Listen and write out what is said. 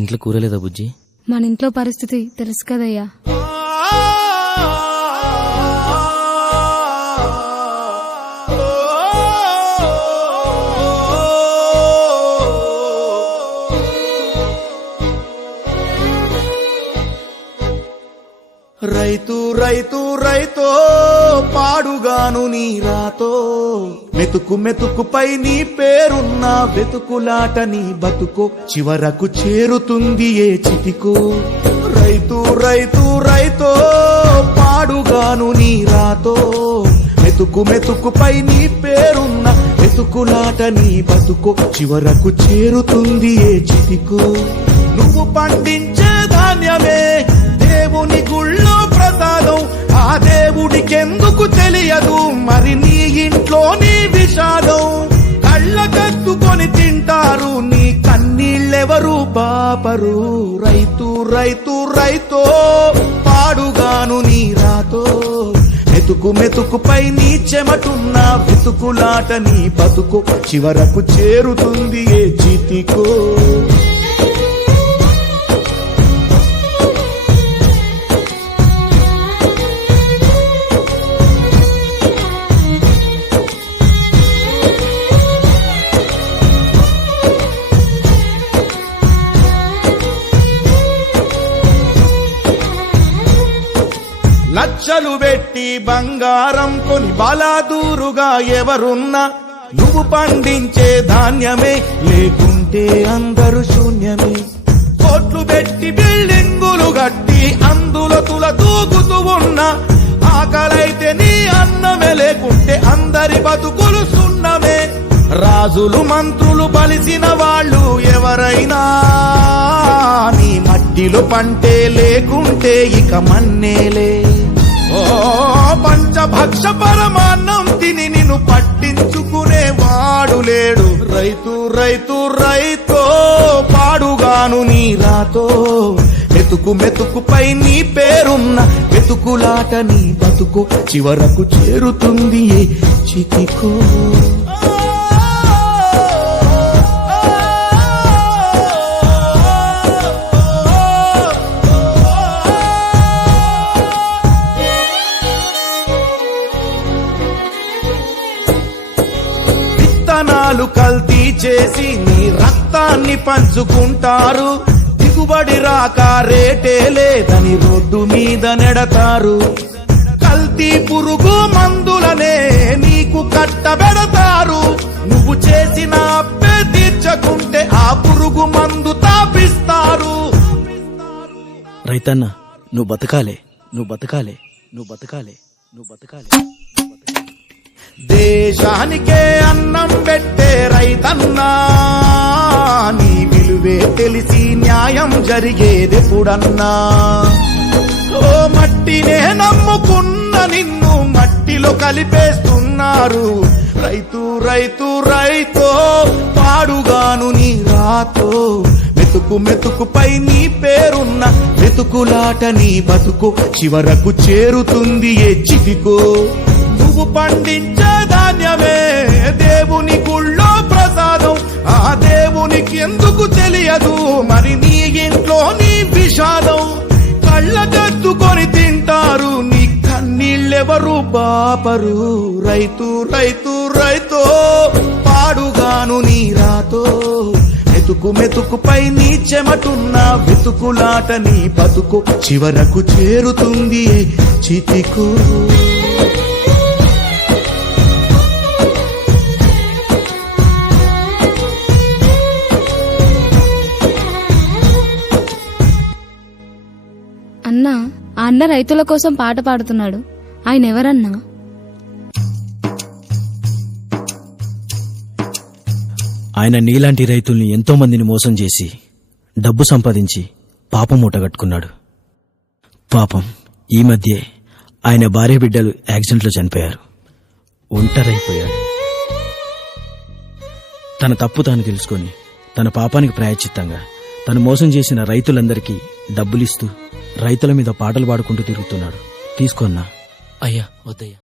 ఇంట్లో కూరలేదా బుజ్జి? మన ఇంట్లో పరిస్థితి తెలుసు కదయ్యా. రైతు రైతు రైతో పాడుగాను నీ రాతో, మెతుకు మెతుకుపై నీ పేరున్న వెతుకులాట నీ బతుకో, చివరకు చేరుతుంది ఏ చితికో. రైతు రైతు రైతో పాడుగాను నీ రాతో, మెతుకు మెతుకుపై నీ పేరున్న వెతుకులాట నీ బతుకో, చివరకు చేరుతుంది ఏ చితికో. నువ్వు పండించే ధాన్యమే దేవుని గుళ్ళో ప్రసాదం, ఆ దేవుడికెందుకు తెలియదు మరి నీ ఇంట్లో నీ విషాదం. కళ్ళకద్దుకొని తింటారు నీ కన్నీళ్ళెవరు పాపరు. రైతు రైతు రైతో పాడుగాను నీ రాతో, మెతుకు మెతుకుపై నీ చెమటున్న వెతుకులాట నీ బతుకు, చివరకు చేరుతుంది ఏ చితికో. లక్షలు పెట్టి బంగారం కొని బలాదూరుగా ఎవరున్నా, నువ్వు పండించే ధాన్యమే లేకుంటే అందరూ శూన్యమే. కోట్లు పెట్టి బిల్డింగులు కట్టి అందులో తుల తూగుతూ ఉన్నా, ఆకలైతే నీ అన్నమే లేకుంటే అందరి బతుకులు సున్నమే. రాజులు మంత్రులు బలిసిన వాళ్ళు ఎవరైనా నీ మట్టిలో పంటే లేకుంటే ఇక మన్నేలే. ఓ పంచభక్ష పరమాన్నం తిని నిన్ను పట్టించుకునే వాడు లేడు. రైతు రైతు రైతో పాడుగాను నీ రాతో, మెతుకు మెతుకుపై నీ పేరున్న వెతుకులాట నీ బతుకు, చివరకు చేరుతుంది ఏ చితికో. విత్తనాలు కల్తీ చేసి నీ రక్తాన్ని పంచుకుంటారు, దిగుబడి రాక రేటే లేదని రోడ్డు మీద నెడతారు. కల్తీ పురుగు మందులనే నీకు కట్టబెడతారు, నువ్వు చేసిన అప్పే తీర్చకుంటే ఆ పురుగు మందు తాపిస్తారు. రైతన్న నువ్వు బతకాలే, నువ్వు బతకాలే, నువ్వు బతకాలే, నువ్వు బతకాలే. దేశానికే అన్నం పెట్టే రైతన్నా, నీ విలువే తెలిసి న్యాయం జరిగేదెప్పుడన్నా. ఓ మట్టినే నమ్ముకున్న నిన్ను మట్టిలో కలిపేస్తున్నారు. రైతు రైతు రైతో పాడుగాను నీ రాతో, మెతుకు మెతుకుపై నీ పేరున్న వెతుకులాట నీ బతుకు, చివరకు చేరుతుంది ఏ చితికో. నువ్వు పండించే ధాన్యమే దేవుని గుళ్ళో ప్రసాదం, ఆ దేవునికి ఎందుకు తెలియదు మరి నీ ఇంట్లో నీ విషాదం. కళ్ళకద్దుకొని తింటారు నీ కన్నీళ్ళెవరు పాపరు. రైతు రైతు రైతో పాడుగాను నీ రాతో, మెతుకు మెతుకుపై నీ చెమటున్న వెతుకులాట నీ బతుకు, చివరకు చేరుతుంది ఏ చితికో. అన్నా, ఆ అన్న రైతుల కోసం పాట పాడుతున్నాడు. ఆయన ఎవరన్నా? ఆయన నీలాంటి రైతుల్ని ఎంతో మందిని మోసం చేసి డబ్బు సంపాదించి పాపం మూటగట్టుకున్నాడు. పాపం ఈ మధ్యే ఆయన భార్య బిడ్డలు యాక్సిడెంట్లో చనిపోయారు. ఒంటరైపోయాడు. తన తప్పు తాను తెలుసుకొని తన పాపానికి ప్రాయశ్చిత్తంగా తను మోసం చేసిన రైతులందరికీ డబ్బులిస్తూ రైతుల మీద పాటలు పాడుకుంటూ తిరుగుతున్నాడు. తీసుకున్నా. అయ్యా వద్దయ్యా.